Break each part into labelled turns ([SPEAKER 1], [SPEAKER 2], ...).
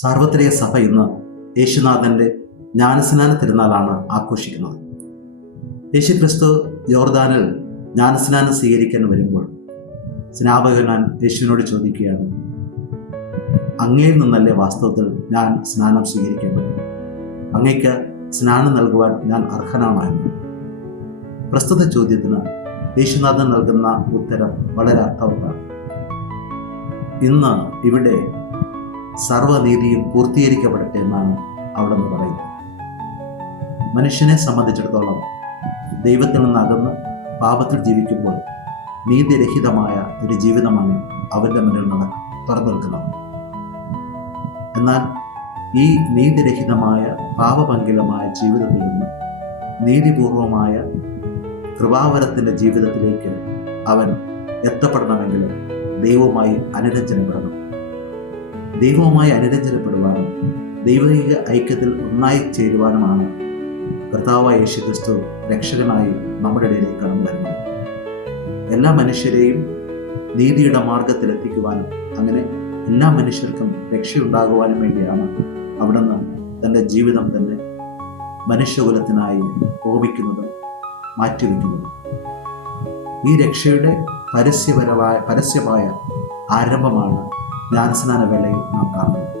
[SPEAKER 1] സാർവത്രിക സഭ ഇന്ന് യേശുനാഥന്റെ ജ്ഞാനസ്നാന തിരുനാളാണ് ആഘോഷിക്കുന്നത്. യേശു ക്രിസ്തു യോർദാനിൽ ജ്ഞാനസ്നാനം സ്വീകരിക്കാൻ വരുമ്പോൾ സ്നാപകനാൻ യേശുവിനോട് ചോദിക്കുകയാണ് അങ്ങയിൽ നിന്നല്ലേ വാസ്തവത്തിൽ ഞാൻ സ്നാനം സ്വീകരിക്കേണ്ടത്? അങ്ങയ്ക്ക് സ്നാനം നൽകുവാൻ ഞാൻ അർഹനാണെന്ന് പ്രസ്തുത ചോദ്യത്തിന് യേശുനാഥൻ നൽകുന്ന ഉത്തരം വളരെ അർത്ഥവത്താണ്. ഇന്ന് ഇവിടെ സർവനീതിയും പൂർത്തീകരിക്കപ്പെടട്ടെ എന്നാണ് അവിടെ നിന്ന് പറയുന്നത്. മനുഷ്യനെ സംബന്ധിച്ചിടത്തോളം ദൈവത്തിൽ നിന്ന് അകന്ന് പാപത്തിൽ ജീവിക്കുമ്പോൾ നീതിരഹിതമായ ഒരു ജീവിതമാണ് അവന്റെ മുന്നിൽ നട തുറന്നു നിൽക്കുന്നത് എന്നാൽ ഈ നീതിരഹിതമായ പാപപങ്കിലമായ ജീവിതത്തിൽ നിന്ന് നീതിപൂർവമായ കൃപാവരത്തിന്റെ ജീവിതത്തിലേക്ക് അവൻ എത്തപ്പെടണമെങ്കിൽ ദൈവവുമായി അനുരഞ്ജനപ്പെടണം. ദൈവവുമായി അനുരഞ്ജനപ്പെടുവാനും ദൈവിക ഐക്യത്തിൽ ഒന്നായി ചേരുവാനുമാണ് കർത്താവായ യേശു ക്രിസ്തു രക്ഷകനായി നമ്മുടെ ഇടയിൽ കടന്നു വരുന്നത്. എല്ലാ മനുഷ്യരെയും നീതിയുടെ മാർഗത്തിലെത്തിക്കുവാനും അങ്ങനെ എല്ലാ മനുഷ്യർക്കും രക്ഷയുണ്ടാകുവാനും വേണ്ടിയാണ് അവിടുന്ന് തന്റെ ജീവിതം തന്നെ മനുഷ്യകുലത്തിനായി കോപിക്കുന്നത് മാറ്റിവെക്കുന്നത്. ഈ രക്ഷയുടെ പരസ്യപരമായ പരസ്യമായ ആരംഭമാണ് ജ്ഞാനസ്നാന വേളയിൽ നാം കാണുന്നത്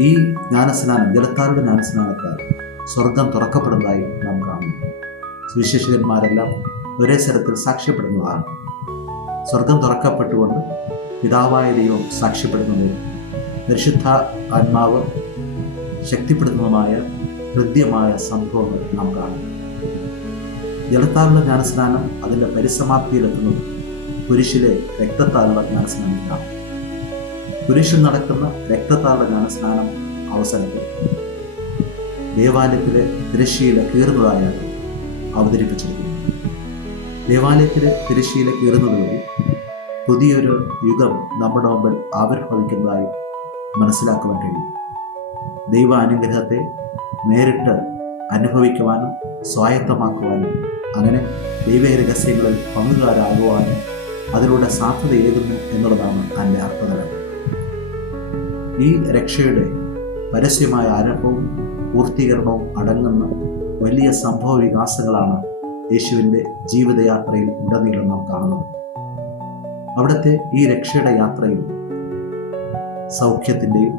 [SPEAKER 1] ഈ ജ്ഞാനസ്നാനം ജലത്താരുടെ ജ്ഞാനസ്നാനത്താൽ സ്വർഗം തുറക്കപ്പെടുന്നതായി നാം കാണുന്നു. സുവിശേഷകന്മാരെല്ലാം ഒരേ സ്ഥലത്തിൽ സാക്ഷ്യപ്പെടുന്നതാണ്. സ്വർഗം തുറക്കപ്പെട്ടുകൊണ്ട് പിതാവായ ദൈവം സാക്ഷ്യപ്പെടുന്നതും പരിശുദ്ധ ആത്മാവ് ശക്തിപ്പെടുത്തുന്നതുമായ ഹൃദ്യമായ സംഭവങ്ങൾ നാം കാണുന്നു. ജലത്താലുള്ള ജ്ഞാനസ്നാനം അതിന്റെ പരിസമാപ്തിയിലെത്തുന്നത് കുരിശിലെ രക്തത്താലുള്ള ജ്ഞാനസ്നാനത്തിലാണ് കുരിശിൽ നടക്കുന്ന രക്തത്താലുള്ള ജ്ഞാനസ്നാനം അവസരത്തിൽ ദേവാലയത്തിലെ തിരശ്ശീല കീറുന്നതായാണ് അവതരിപ്പിച്ചിരിക്കുന്നത് ദേവാലയത്തിലെ തിരശ്ശീല കീറുന്നതുവഴി പുതിയൊരു യുഗം നമ്മുടെ മുമ്പിൽ ആവിർഭവിക്കുന്നതായി മനസ്സിലാക്കുവാൻ കഴിയും. ദൈവ അനുഗ്രഹത്തെ നേരിട്ട് അനുഭവിക്കുവാനും സ്വായത്തമാക്കുവാനും അങ്ങനെ ദൈവ രഹസ്യങ്ങളിൽ പങ്കുകാരാകുവാനും അതിലൂടെ സാധ്യത ഏകുന്നു എന്നുള്ളതാണ് അതിന്റെ അർത്ഥതലം ഈ രക്ഷയുടെ പരസ്യമായ ആരംഭവും പൂർത്തീകരണവും അടങ്ങുന്ന വലിയ സംഭവ വികാസങ്ങളാണ് യേശുവിന്റെ ജീവിതയാത്രയിൽ ഉടനീളം നാം കാണുന്നത്. അവിടുത്തെ ഈ രക്ഷയുടെ യാത്രയിൽ സൗഖ്യത്തിന്റെയും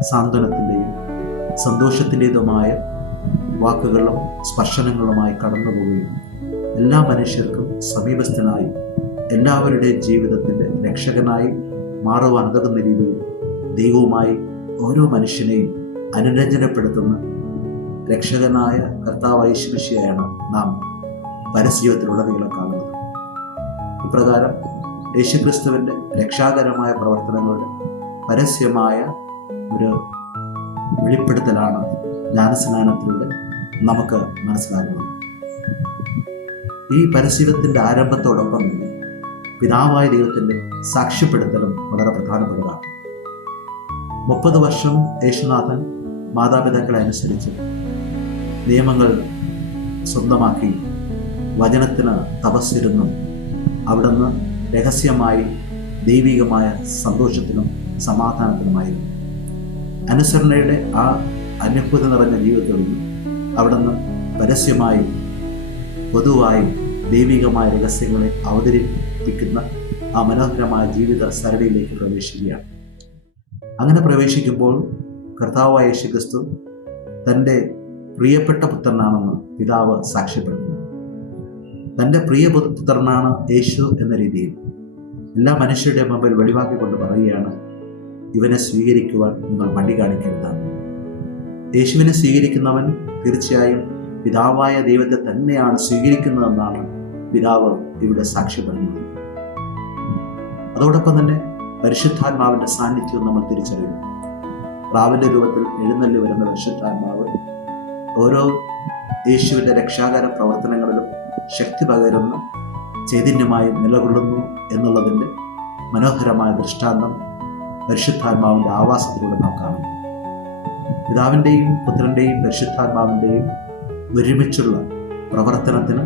[SPEAKER 1] സാന്ത്വനത്തിന്റെയും സന്തോഷത്തിന്റെതുമായ വാക്കുകളും സ്പർശനങ്ങളുമായി കടന്നു പോവുകയും എല്ലാ മനുഷ്യർക്കും സമീപസ്ഥനായി എല്ലാവരുടെയും ജീവിതത്തിന്റെ രക്ഷകനായി മാറുവാൻ ഉതകുന്ന രീതിയിൽ ദൈവവുമായി ഓരോ മനുഷ്യനെയും അനുരഞ്ജനപ്പെടുത്തുന്ന രക്ഷകനായ കർത്താവ് ഐശ്വര്യയാണ് നാം പരസ്യത്തിലുടനീളം കാണുന്നത്. ഇപ്രകാരം യേശുക്രിസ്തുവിന്റെ രക്ഷാകരമായ പ്രവർത്തനങ്ങളുടെ പരസ്യമായ ഒരു വെളിപ്പെടുത്തലാണ് ജ്ഞാനസ്നാനത്തിലൂടെ നമുക്ക് മനസ്സിലാകുന്നത്. ഈ പരസ്യത്തിന്റെ ആരംഭത്തോടൊപ്പം തന്നെ പിതാവായ ദൈവത്തിന്റെ സാക്ഷ്യപ്പെടുത്തലും വളരെ പ്രധാനപ്പെട്ടതാണ്. മുപ്പത് വർഷം യേശുനാഥൻ മാതാപിതാക്കളെ അനുസരിച്ച് നിയമങ്ങൾ സ്വന്തമാക്കി വചനത്തിന് തപസ്സിരുന്നും. അവിടുന്ന് രഹസ്യമായി ദൈവികമായ സന്തോഷത്തിനും സമാധാനത്തിനുമായിരുന്നു അനുസരണയുടെ ആ അനുഭൂതി നിറഞ്ഞ ജീവിതത്തിൽ അവിടുന്ന് പരസ്യമായി പൊതുവായി ദൈവികമായ രഹസ്യങ്ങളെ അവതരിപ്പിക്കുന്ന ആ മനോഹരമായ ജീവിത സരണിയിലേക്ക് പ്രവേശിക്കുകയാണ്. അങ്ങനെ പ്രവേശിക്കുമ്പോൾ കർത്താവായ യേശുക്രിസ്തു തന്റെ പ്രിയപ്പെട്ട പുത്രനാണെന്ന് പിതാവ് സാക്ഷ്യപ്പെടുന്നു തന്റെ പ്രിയ പുത്രനാണ് യേശു എന്ന രീതിയിൽ എല്ലാ മനുഷ്യരുടെ മുമ്പിൽ വെളിവാക്കിക്കൊണ്ട് പറയുകയാണ് ഇവനെ സ്വീകരിക്കുവാൻ നിങ്ങൾ മടി കാണിക്കരുതാണ്. യേശുവിനെ സ്വീകരിക്കുന്നവൻ തീർച്ചയായും പിതാവായ ദൈവത്തെ തന്നെയാണ് സ്വീകരിക്കുന്നതെന്നാണ് പിതാവ് ഇവിടെ സാക്ഷ്യപ്പെടുന്നത്. അതോടൊപ്പം തന്നെ പരിശുദ്ധാത്മാവിന്റെ സാന്നിധ്യവും നമ്മൾ തിരിച്ചറിയുന്നു. പ്രാവിന്റെ രൂപത്തിൽ എഴുന്നള്ളി വരുന്ന പരിശുദ്ധാത്മാവ് ഓരോ യേശുവിന്റെ രക്ഷാകര പ്രവർത്തനങ്ങളിലും ശക്തി പകരുന്നു ചൈതന്യമായി നിലകൊള്ളുന്നു എന്നുള്ളതിന്റെ മനോഹരമായ ദൃഷ്ടാന്തം പരിശുദ്ധാത്മാവിന്റെ ആവാസത്തിലൂടെ നാം കാണുന്നു. പിതാവിന്റെയും പുത്രന്റെയും പരിശുദ്ധാത്മാവിന്റെയും ഒരുമിച്ചുള്ള പ്രവർത്തനത്തിന്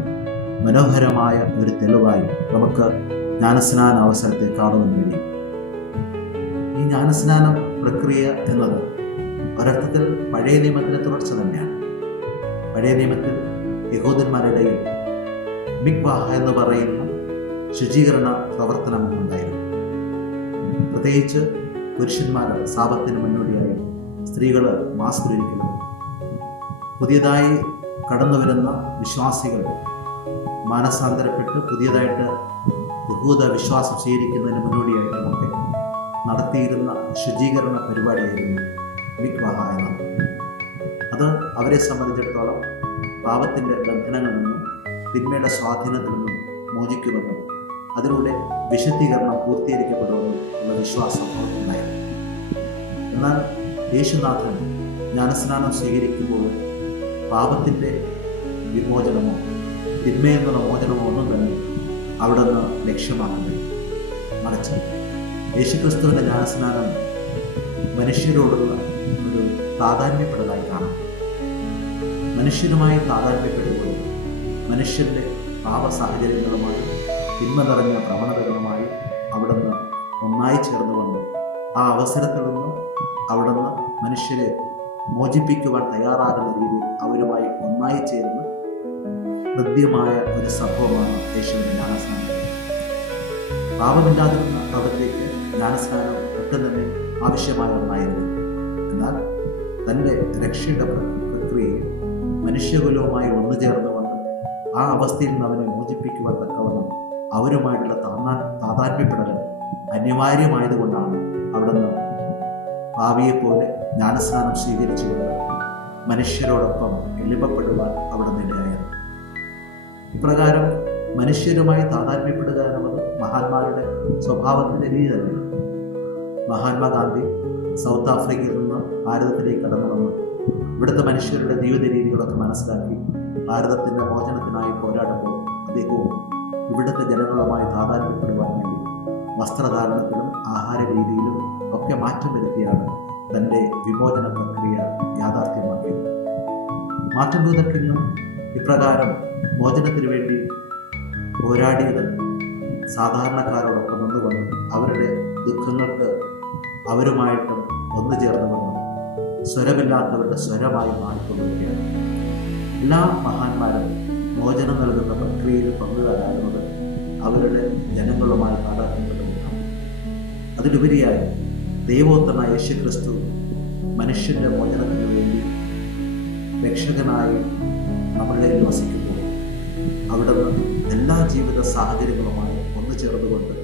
[SPEAKER 1] മനോഹരമായ ഒരു തെളിവായി നമുക്ക് ജ്ഞാനസ്നാന അവസരത്തെ കാണുവാൻ കഴിയും ഈ ജ്ഞാനസ്നാനം പ്രക്രിയ എന്നത് ഒരർത്ഥത്തിൽ പഴയ നിയമത്തിലെ തുടർച്ച തന്നെയാണ്. പഴയ നിയമത്തിൽ യഹൂദന്മാരിടയിൽ മിക്വാഹ എന്ന് പറയുന്ന ശുചീകരണ പ്രവർത്തനം ഉണ്ടായിരുന്നു. പ്രത്യേകിച്ച് പുരുഷന്മാർ സാപത്തിന് മുന്നോടിയായി സ്ത്രീകൾ മാസ്ക് ധരിക്കുന്നത്. പുതിയതായി കടന്നു വരുന്ന വിശ്വാസികൾ മാനസാന്തരപ്പെട്ട് പുതിയതായിട്ട് യഹൂദ വിശ്വാസം സ്വീകരിക്കുന്നതിന് മുന്നോടിയായിട്ട് ഒക്കെ. നടത്തിയിരുന്ന ശുചീകരണ പരിപാടിയായിരുന്നു വിക്വാഹ എന്നത് അത് അവരെ സംബന്ധിച്ചിടത്തോളം പാപത്തിന്റെ ബന്ധനങ്ങളിൽ നിന്നും തിന്മയുടെ സ്വാധീനത്തിൽ നിന്നും മോചിക്കുമെന്നും അതിലൂടെ വിശുദ്ധീകരണം പൂർത്തീകരിക്കപ്പെടുമെന്നും ഉള്ള വിശ്വാസം അവർക്കുണ്ടായിരുന്നു എന്നാൽ യേശുനാഥൻ ജ്ഞാനസ്നാനം സ്വീകരിക്കുമ്പോൾ പാപത്തിന്റെ വിമോചനമോ തിന്മയെന്നുള്ള മോചനം അവിടെ നിന്ന് ലക്ഷ്യമാകുന്നു മറിച്ച്. യേശുക്രിസ്തുവിന്റെ ജ്ഞാനസ്നാനം മനുഷ്യരോടുള്ള ഒരു താതാന്യപ്പെടലായി കാണാം. മനുഷ്യരുമായി താതാന്യപ്പെടുമ്പോൾ മനുഷ്യന്റെ പാപ സാഹചര്യങ്ങളുമായി തിന്മ നിറഞ്ഞ പ്രവണതകളുമായി അവിടെ നിന്ന് ഒന്നായി ചേർന്നുകൊണ്ട് ആ അവസരത്തിൽ നിന്ന് അവിടെ നിന്ന് മനുഷ്യരെ മോചിപ്പിക്കുവാൻ തയ്യാറാകുന്ന രീതിയിൽ അവരുമായി ഒന്നായി ചേർന്ന് ഹൃദ്യമായ ഒരു സംഭവമാണ് യേശുവിന്റെ ജ്ഞാനസ്നാനം. പാപമില്ലാതിരുന്ന പ്രവൃത്തിക്ക് ജ്ഞാനസ്നാനം ഒട്ടും തന്നെ ആവശ്യമായ ഒന്നായിരുന്നു. എന്നാൽ തന്റെ രക്ഷയുടെ പ്ര- പ്രക്രിയയിൽ മനുഷ്യകുലവുമായി ഒന്നു ചേർന്നുകൊണ്ട് ആ അവസ്ഥയിൽ നിന്ന് അവനെ മോചിപ്പിക്കുവാൻ തക്കവണ്ണം അവരുമായിട്ടുള്ള താന്നാ താതാത്മ്യപ്പെടൽ അനിവാര്യമായതുകൊണ്ടാണ് അവിടുന്ന് ഭാവിയെപ്പോലെ ജ്ഞാനസ്നാനം സ്വീകരിച്ചുകൊണ്ട് മനുഷ്യരോടൊപ്പം എളിമപ്പെടുവാൻ അവിടെ ഇടയായത് ഇപ്രകാരം മനുഷ്യരുമായി താതാത്മ്യപ്പെടുക എന്നുള്ളത് മഹാത്മാരുടെ സ്വഭാവത്തിന്റെ രീതി തന്നെയാണ്. മഹാത്മാഗാന്ധി സൗത്ത് ആഫ്രിക്കയിൽ നിന്ന് ഭാരതത്തിലേക്ക് കടന്നു വന്ന് ഇവിടുത്തെ മനുഷ്യരുടെ ജീവിത രീതികളൊക്കെ മനസ്സിലാക്കി ഭാരതത്തിന്റെ മോചനത്തിനായി പോരാടുമ്പോൾ അദ്ദേഹവും ഇവിടുത്തെ ജനങ്ങളുമായി താതാത്മ്യപ്പെടുവാൻ വേണ്ടി വസ്ത്രധാരണത്തിലും ആഹാര രീതിയിലും ഒക്കെ മാറ്റം വരുത്തിയാണ് തന്റെ വിമോചന പ്രക്രിയ യാഥാർത്ഥ്യമാക്കിയത്. മാർട്ടിൻ ലൂതർ ഇപ്രകാരം മോചനത്തിന് വേണ്ടി പോരാടിയത് സാധാരണക്കാരോടൊപ്പം നിന്നുകൊണ്ട് അവരുടെ ദുഃഖങ്ങൾക്ക് അവരുമായിട്ടും ഒന്നു ചേർന്നുകൊണ്ട് സ്വരമില്ലാത്തവരുടെ സ്വരമായി മാറിക്കൊണ്ടിരിക്കുകയാണ്. എല്ലാ മഹാന്മാരും മോചനം നൽകുന്ന പ്രക്രിയയിൽ പങ്കുകാരാകുന്നത് അവരുടെ ജനങ്ങളുമായി താതാത്മ്യപ്പെട്ടുകൊണ്ടാണ് അതിലുപരിയായി ദൈവോത്തമ യേശു ക്രിസ്തു മനുഷ്യന്റെ മോചനത്തിന് വേണ്ടി രക്ഷകനായി നമ്മളിൽ വസിക്കുമ്പോൾ അവിടെ എല്ലാ ജീവിത സാഹചര്യങ്ങളുമായി ഒന്നു ചേർന്നുകൊണ്ട്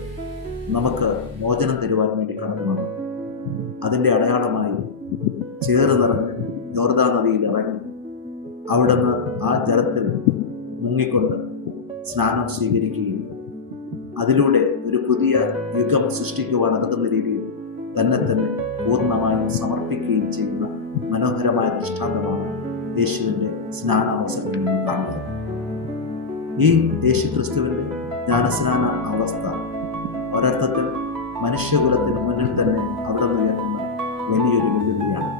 [SPEAKER 1] നമുക്ക് മോചനം തരുവാൻ വേണ്ടി കടന്നു വന്നു അതിന്റെ അടയാളമായി ചേറ് നിറഞ്ഞ് ജോർദാ നദിയിൽ ഇറങ്ങി അവിടുന്ന് ആ ജലത്തിൽ മുങ്ങിക്കൊണ്ട് സ്നാനം സ്വീകരിക്കുകയും അതിലൂടെ ഒരു പുതിയ യുഗം സൃഷ്ടിക്കുവാൻ ഉതകുന്ന രീതിയിൽ തന്നെ തന്നെ പൂർണമായും സമർപ്പിക്കുകയും ചെയ്യുന്ന മനോഹരമായ ദൃഷ്ടാന്തമാണ് യേശുവിന്റെ സ്നാനാവസരങ്ങളിൽ കാണുന്നത്. ഈ യേശുക്രിസ്തുവിന്റെ ജ്ഞാനസ്നാന അവസ്ഥ ഒരർത്ഥത്തിൽ മനുഷ്യകുലത്തിന് മുന്നിൽ തന്നെ അവിടെ നിന്ന് വലിയൊരു വെല്ലുവിളിയാണ്.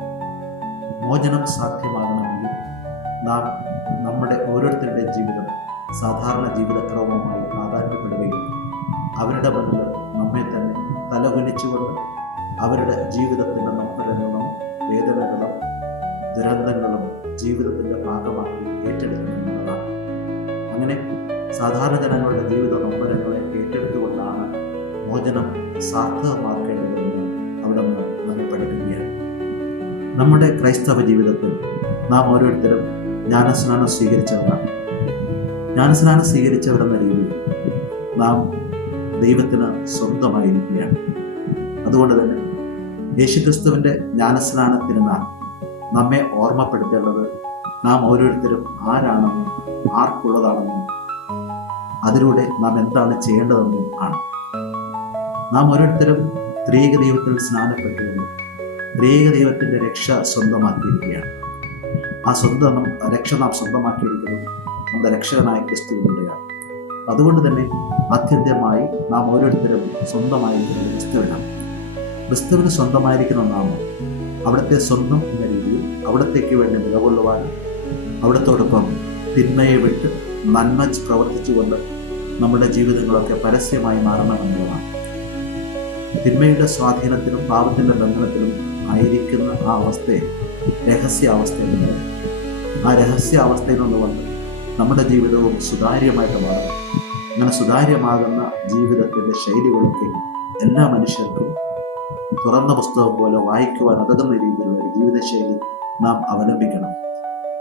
[SPEAKER 1] മോചനം സാധ്യമാകണമെങ്കിൽ നാം നമ്മുടെ ഓരോരുത്തരുടെ ജീവിതം സാധാരണ ജീവിതക്രമവുമായി പ്രാധാന്യപ്പെടുകയും അവരുടെ മുന്നിൽ നമ്മെ തന്നെ തലകുനിച്ചുകൊണ്ട് അവരുടെ ജീവിതത്തിന്റെ നൊമ്പരങ്ങളും വേദനകളും ദുരന്തങ്ങളും ജീവിതത്തിന്റെ ഭാഗമാക്കി സാധാരണ ജനങ്ങളുടെ ജീവിത നൊമ്പരങ്ങളെ ഏറ്റെടുത്തുകൊണ്ടാണ് മോചനം സാർത്ഥകമാക്കേണ്ടതെന്ന് അവിടെ നിന്ന് നമ്മെ പഠിപ്പിക്കുകയാണ് നമ്മുടെ ക്രൈസ്തവ ജീവിതത്തിൽ നാം ഓരോരുത്തരും ജ്ഞാനസ്നാനം സ്വീകരിച്ചവരാണ്. ജ്ഞാനസ്നാനം സ്വീകരിച്ചവരെന്ന രീതിയിൽ നാം ദൈവത്തിന് സ്വന്തമായിരിക്കുകയാണ്. അതുകൊണ്ട് തന്നെ യേശുക്രിസ്തുവിന്റെ ജ്ഞാനസ്നാനത്തിന് നാം നമ്മെ ഓർമ്മപ്പെടുത്തേണ്ടത് നാം ഓരോരുത്തരും ആരാണെന്നും ആർക്കുള്ളതാണെന്നും അതിലൂടെ നാം എന്താണ് ചെയ്യേണ്ടതെന്നും ആണ്. നാം ഓരോരുത്തരും ത്രിയേക ദൈവത്തിൽ സ്നാനപ്പെട്ടിരുന്നു. ത്രിയേക ദൈവത്തിന്റെ രക്ഷ സ്വന്തമാക്കിയിരിക്കുകയാണ്. ആ സ്വന്തം രക്ഷ നാം സ്വന്തമാക്കിയിരിക്കുന്നത് നമ്മുടെ രക്ഷകനായ ക്രിസ്തുവിലൂടെയാണ്. അതുകൊണ്ട് തന്നെ ആത്യന്തികമായി നാം ഓരോരുത്തരും സ്വന്തമായിരിക്കുന്നത് ക്രിസ്തുവിനാണ് ക്രിസ്തുവിന് സ്വന്തമായിരിക്കുന്ന നാം അവിടുത്തെ സ്വന്തം എന്ന രീതിയിൽ അവിടത്തേക്ക് വേണ്ടി നിലകൊള്ളുവാനും അവിടത്തോടൊപ്പം തിന്മയെ വിട്ട് നന്മ പ്രവർത്തിച്ചുകൊണ്ട് നമ്മുടെ ജീവിതങ്ങളൊക്കെ പരസ്യമായി മാറണമെന്നുള്ളതാണ് തിന്മയുടെ സ്വാധീനത്തിലും പാപത്തിന്റെ ബന്ധനത്തിലും ആയിരിക്കുന്ന ആ അവസ്ഥയെ രഹസ്യാവസ്ഥയിൽ നിന്ന് ആ രഹസ്യാവസ്ഥയിൽ നിന്ന് വന്ന് നമ്മുടെ ജീവിതവും സുതാര്യമായിട്ട് മാറും. അങ്ങനെ സുതാര്യമാകുന്ന ജീവിതത്തിന്റെ ശൈലികളൊക്കെ എല്ലാ മനുഷ്യർക്കും തുറന്ന പുസ്തകം പോലെ വായിക്കുവാൻ അതകുന്ന രീതിയിലുള്ള ഒരു ജീവിതശൈലി നാം അവലംബിക്കണം.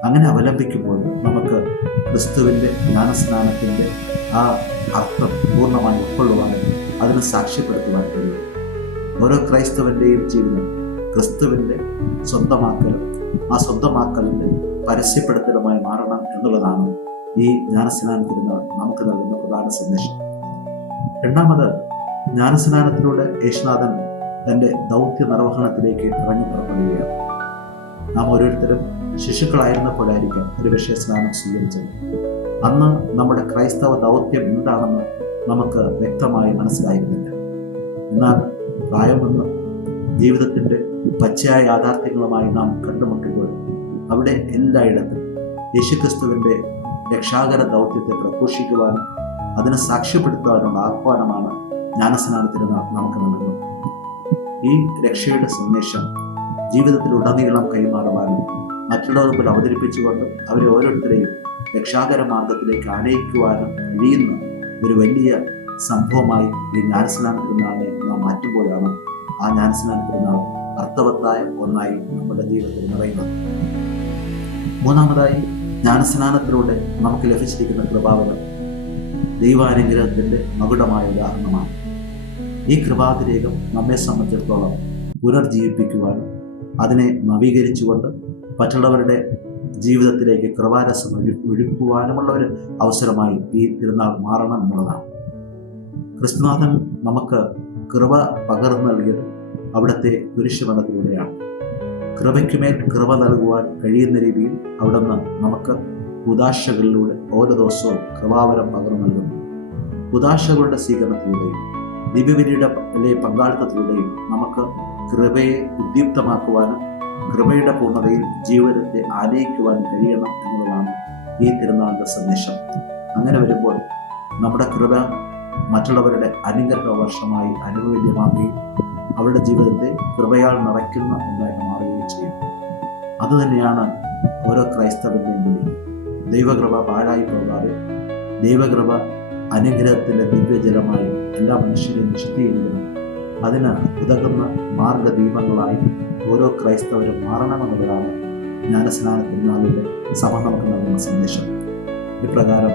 [SPEAKER 1] അങ്ങനെ അവലംബിക്കുമ്പോൾ നമുക്ക് ക്രിസ്തുവിന്റെ ജ്ഞാനസ്നാനത്തിന്റെ ആ അർത്ഥം പൂർണമായി ഉൾക്കൊള്ളുവാനും അതിനെ സാക്ഷ്യപ്പെടുത്തുവാൻ കഴിയും. ഓരോ ക്രൈസ്തവന്റെയും ജീവിതം ക്രിസ്തുവിന്റെ സ്വന്തമാക്കലും ആ സ്വന്തമാക്കലിന്റെ പരസ്യപ്പെടുത്തലുമായി മാറണം എന്നുള്ളതാണ് ഈ ജ്ഞാനസ്നാനത്തിൽ നിന്ന് നമുക്ക് നൽകുന്ന പ്രധാന സന്ദേശം. രണ്ടാമത് ജ്ഞാനസ്നാനത്തിലൂടെ യേശുനാഥൻ തന്റെ ദൗത്യ നിർവഹണത്തിലേക്ക് ഇറങ്ങി പുറപ്പെടുകയാണ്. നാം ഓരോരുത്തരും ശിശുക്കളായിരുന്നപ്പോഴായിരിക്കാം ഒരുപക്ഷെ സ്നാനം സ്വീകരിച്ചത്. അന്ന് നമ്മുടെ ക്രൈസ്തവ ദൗത്യം എന്താണെന്ന് നമുക്ക് വ്യക്തമായി മനസ്സിലായിരുന്നില്ല. എന്നാൽ പ്രായം വന്ന് ജീവിതത്തിന്റെ പച്ചയായ യാഥാർത്ഥ്യങ്ങളുമായി നാം കണ്ടുമുട്ടുമ്പോൾ അവിടെ എല്ലായിടത്തും യേശുക്രിസ്തുവിന്റെ രക്ഷാകര ദൗത്യത്തെ പ്രഘോഷിക്കുവാനും അതിനെ സാക്ഷ്യപ്പെടുത്തുവാനുള്ള ആഹ്വാനമാണ് ജ്ഞാനസ്നാനത്തിന് നമുക്ക് നൽകുന്നത്. ഈ രക്ഷയുടെ സന്ദേശം ജീവിതത്തിലുടനീളം കൈമാറുവാനും മറ്റുള്ളവർ മുമ്പിൽ അവതരിപ്പിച്ചുകൊണ്ട് അവരെ ഓരോരുത്തരെയും രക്ഷാകര മാർഗത്തിലേക്ക് ആനയിക്കുവാനും കഴിയുന്ന ഒരു വലിയ സംഭവമായി ഈ ജ്ഞാനസ്നാന തിരുനാളിനെ നാം മാറ്റുമ്പോഴാണ് ആ ജ്ഞാനസ്നാന തിരുനാൾ അർത്ഥവത്തായ ഒന്നായി നമ്മുടെ ജീവിതത്തിൽ നിറയുന്നത്. മൂന്നാമതായി ജ്ഞാനസ്നാനത്തിലൂടെ നമുക്ക് ലഭിച്ചിരിക്കുന്ന കൃപാവനം ദൈവാനുഗ്രഹത്തിന്റെ മകുടമായ ഉദാഹരണമാണ്. ഈ കൃപാതിരേകം നമ്മെ സംബന്ധിച്ചിടത്തോളം പുനർജീവിപ്പിക്കുവാനും അതിനെ നവീകരിച്ചുകൊണ്ട് മറ്റുള്ളവരുടെ ജീവിതത്തിലേക്ക് കൃപാരസം ഒഴി ഒഴുക്കുവാനുമുള്ള ഒരു അവസരമായി ഈ തിരുനാൾ മാറണം എന്നുള്ളതാണ്. ക്രിസ്തുനാഥൻ നമുക്ക് കൃപ പകർന്നു നൽകിയത് അവിടുത്തെ കുരിശുമരണത്തിലൂടെയാണ് കൃപയ്ക്കുമേൽ കൃപ നൽകുവാൻ കഴിയുന്ന രീതിയിൽ അവിടുന്ന് നമുക്ക് ഉദാശകളിലൂടെ ഓരോ ദിവസവും കൃപാവരം പകർന്നു നൽകുന്നു. ഉദാശകളുടെ സ്വീകരണത്തിലൂടെയും ദിവ്യബലിയുടെ പങ്കാളിത്തത്തിലൂടെയും നമുക്ക് കൃപയെ ഉദ്യുക്തമാക്കുവാനും കൃപയുടെ പൂർണതയിൽ ജീവിതത്തെ ആനയിക്കുവാൻ കഴിയണം എന്നുള്ളതാണ് ഈ തിരുനാളിന്റെ സന്ദേശം. അങ്ങനെ വരുമ്പോൾ നമ്മുടെ കൃപ മറ്റുള്ളവരുടെ അനുഗ്രഹ വർഷമായി അനുഭവീയമാകുകയും അവരുടെ ജീവിതത്തെ കൃപയാൽ നിറയ്ക്കുന്ന ഒന്നായി മാറുകയും ചെയ്യും. അതുതന്നെയാണ് ഓരോ ക്രൈസ്തവന്റെയും വിളി ദൈവകൃപ പാഴായി പോകാതെ ദൈവകൃപ അനുഗ്രഹത്തിന്റെ ദിവ്യജലമായി എല്ലാ മനുഷ്യരെയും വിശുദ്ധീകരിക്കണം അതിന് ഉതകുന്ന മാർഗദീപങ്ങളായി ഓരോ ക്രൈസ്തവരും മാറണമെന്നുള്ളതാണ് ജ്ഞാനസ്നാന തിരുനാളിലെ സഭ നമുക്ക് നൽകുന്ന സന്ദേശം. ഇപ്രകാരം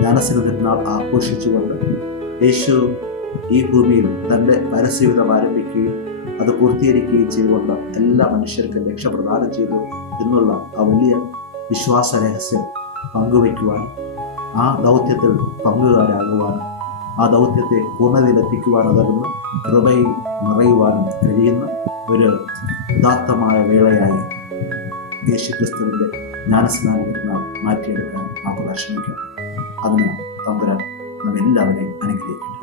[SPEAKER 1] ജ്ഞാനസ്നാന തിരുനാൾ ആഘോഷിച്ചുകൊണ്ട് യേശു ഈ ഭൂമിയിൽ തന്റെ പരസ്യവിധം ആരംഭിക്കുകയും അത് പൂർത്തീകരിക്കുകയും ചെയ്തുകൊണ്ട് എല്ലാ മനുഷ്യർക്കും രക്ഷ പ്രദാനം ചെയ്തു എന്നുള്ള ആ വലിയ വിശ്വാസ രഹസ്യം പങ്കുവയ്ക്കുവാനും ആ ദൗത്യത്തിൽ പങ്കുകാരാകുവാനും ആ ദൗത്യത്തെ പൂർണതയിലെത്തിക്കുവാൻ അതകുന്ന കൃപയിൽ നിറയുവാനും കഴിയുന്ന ഒരു ഉദാത്തമായ വേളയായി യേശുക്രിസ്തുവിന്റെ ജ്ഞാനസ്നാനത്തിൽ മാറ്റിയെടുക്കാൻ നമുക്ക് പരിശ്രമിക്കാം. അതിന് തമ്പുരാൻ നമ്മെല്ലാവരെയും അനുഗ്രഹിക്കട്ടെ.